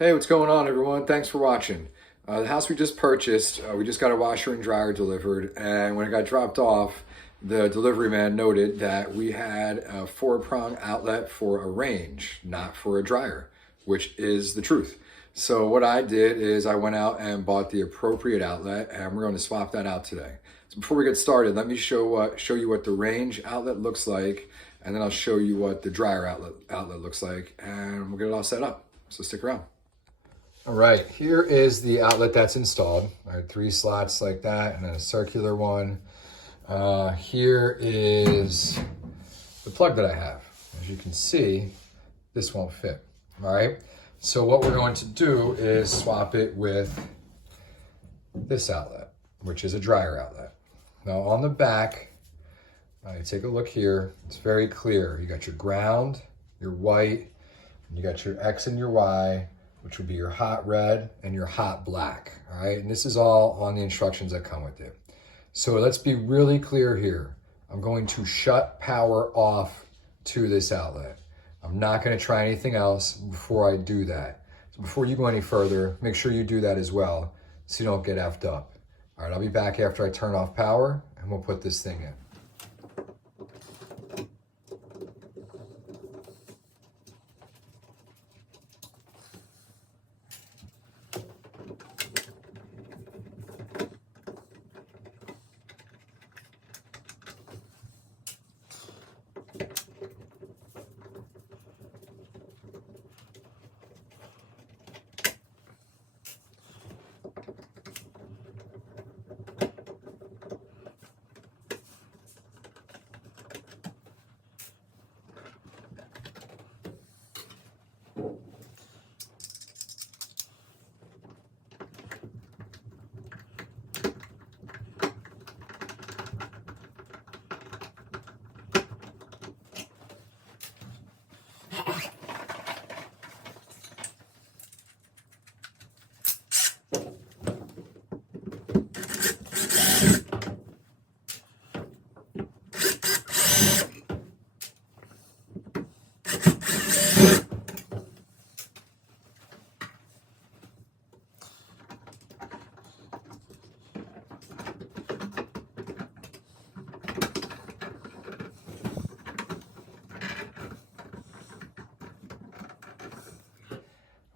Hey, what's going on, everyone? Thanks for watching. The house we just purchased, we just got a washer and dryer delivered, and when it got dropped off, the delivery man noted that we had a four-prong outlet for a range, not for a dryer, which is the truth. So what I did is I went out and bought the appropriate outlet, and we're going to swap that out today. So before we get started, let me show you what the range outlet looks like, and then I'll show you what the dryer outlet looks like, and we'll get it all set up. So stick around. All right, here is the outlet that's installed. I had 3 slots like that and then a circular one. Here is the plug that I have. As you can see, this won't fit, all right? So what we're going to do is swap it with this outlet, which is a dryer outlet. Now on the back, take a look here. It's very clear. You got your ground, your white, and you got your X and your Y, which would be your hot red and your hot black, all right? And this is all on the instructions that come with it. So let's be really clear here. I'm going to shut power off to this outlet. I'm not gonna try anything else before I do that. So before you go any further, make sure you do that as well so you don't get effed up. All right, I'll be back after I turn off power and we'll put this thing in.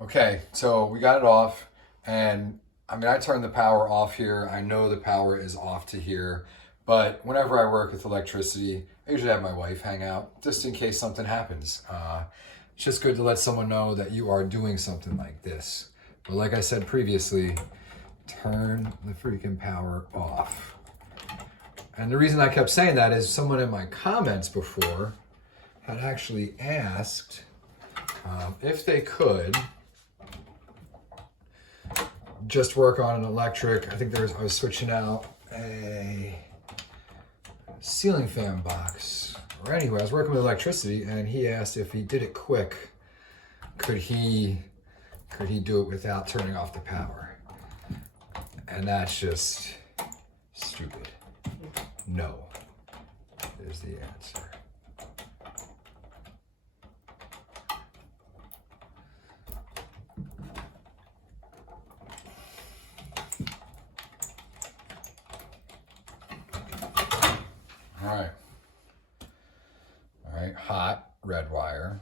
Okay, so we got it off, and I turned the power off here. I know the power is off to here, but whenever I work with electricity, I usually have my wife hang out just in case something happens. It's just good to let someone know that you are doing something like this. But like I said previously, turn the freaking power off. And the reason I kept saying that is someone in my comments before had actually asked if they could just work on an electric. I think I was switching out a ceiling fan box. Or anyway, I was working with electricity and he asked if he did it quick, could he do it without turning off the power? And that's just stupid. No, is the answer. All right, hot red wire,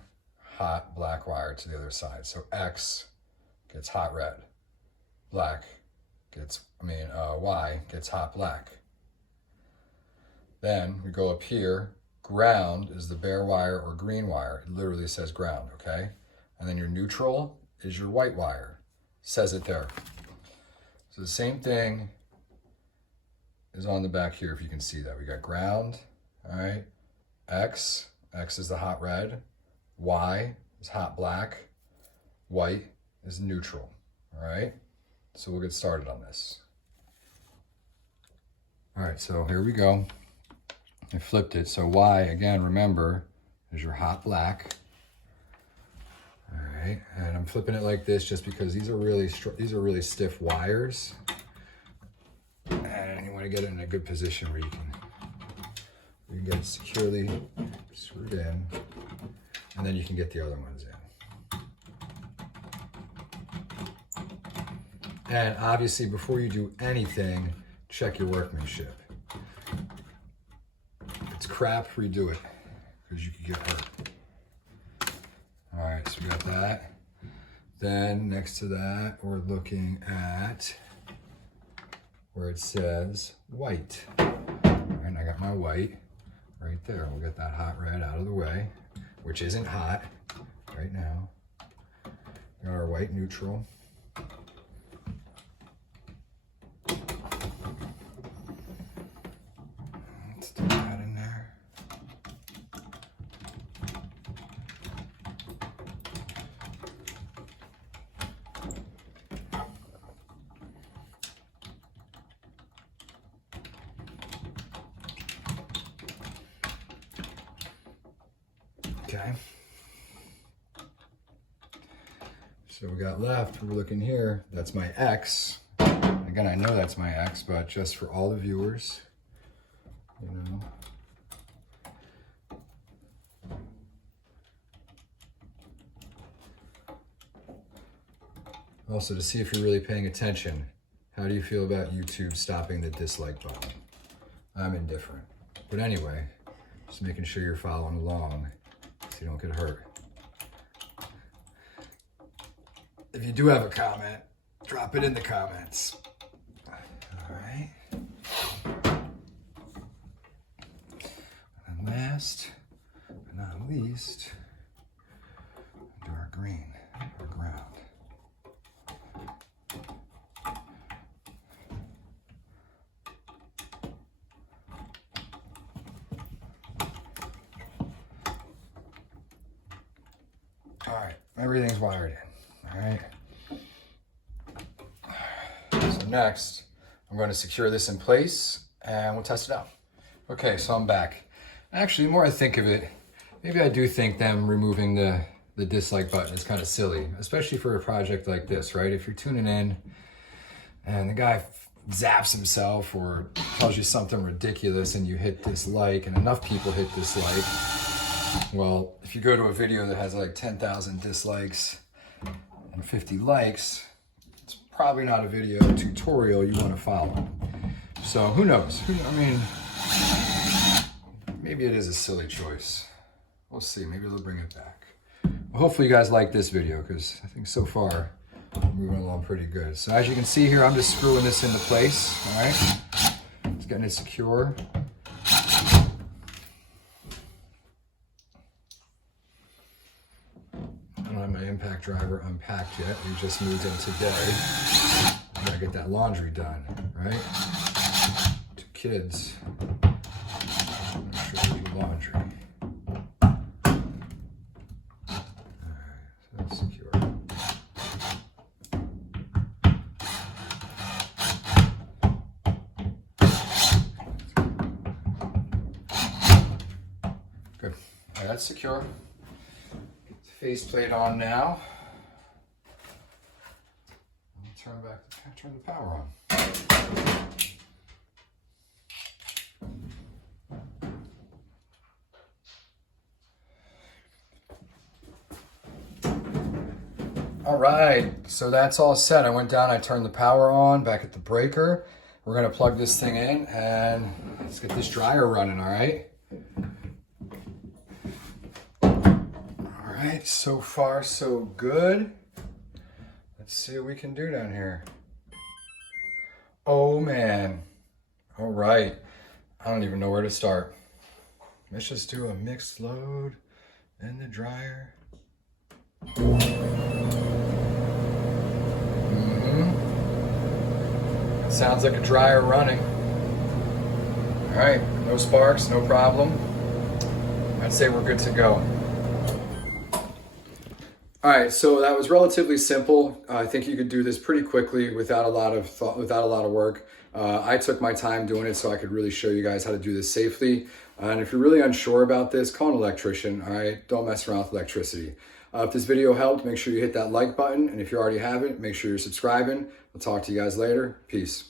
hot black wire to the other side. So X gets hot red, Y gets hot black. Then we go up here, ground is the bare wire or green wire. It literally says ground, okay? And then your neutral is your white wire. Says it there. So the same thing is on the back here, if you can see that. We got ground, all right? X is the hot red. Y is hot black. White is neutral, all right? So we'll get started on this. All right, so here we go. I flipped it. So Y, again, remember, is your hot black. All right, and I'm flipping it like this just because these are really stiff wires. And you want to get it in a good position where you can get it securely screwed in, and then you can get the other ones in. And obviously, before you do anything, check your workmanship. If it's crap, redo it, because you could get hurt. All right, so we got that. Then next to that, we're looking at where it says white. And I got my white right there. We'll get that hot red out of the way, which isn't hot right now. Got our white neutral. Let's do that in there. Okay. So we got left, we're looking here, that's my X. Again, I know that's my X, but just for all the viewers, you know. Also, to see if you're really paying attention, how do you feel about YouTube stopping the dislike button? I'm indifferent. But anyway, just making sure you're following along so you don't get hurt. If you do have a comment, drop it in the comments. All right. And last but not least, do our green, our ground. All right, everything's wired in. All right. So next, I'm going to secure this in place and we'll test it out. Okay, so I'm back. Actually, the more I think of it, maybe I do think them removing the dislike button is kind of silly, especially for a project like this, right? If you're tuning in and the guy zaps himself or tells you something ridiculous and you hit dislike and enough people hit dislike, well, if you go to a video that has like 10,000 dislikes and 50 likes, it's probably not a video tutorial you want to follow. So who knows? I mean, maybe it is a silly choice. We'll see. Maybe they'll bring it back. Well, hopefully you guys like this video because I think so far we're moving along pretty good. So as you can see here, I'm just screwing this into place. All right, just getting it secure. I don't have my impact driver unpacked yet. We just moved in today. I gotta get that laundry done, right? 2 kids. I'm not sure we do laundry. Alright, so that's secure. Good. Alright, that's secure. Faceplate on now. Turn the power on. All right, so that's all set. I went down, I turned the power on, back at the breaker. We're gonna plug this thing in and let's get this dryer running, all right? All right, so far so good. Let's see what we can do down here. Oh man, all right. I don't even know where to start. Let's just do a mixed load in the dryer. Sounds like a dryer running. All right, no sparks, no problem. I'd say we're good to go. All right, so that was relatively simple. I think you could do this pretty quickly without a lot of thought, without a lot of work. I took my time doing it so I could really show you guys how to do this safely. And if you're really unsure about this, call an electrician, all right? Don't mess around with electricity. If this video helped, make sure you hit that like button. And if you already haven't, make sure you're subscribing. I'll talk to you guys later. Peace.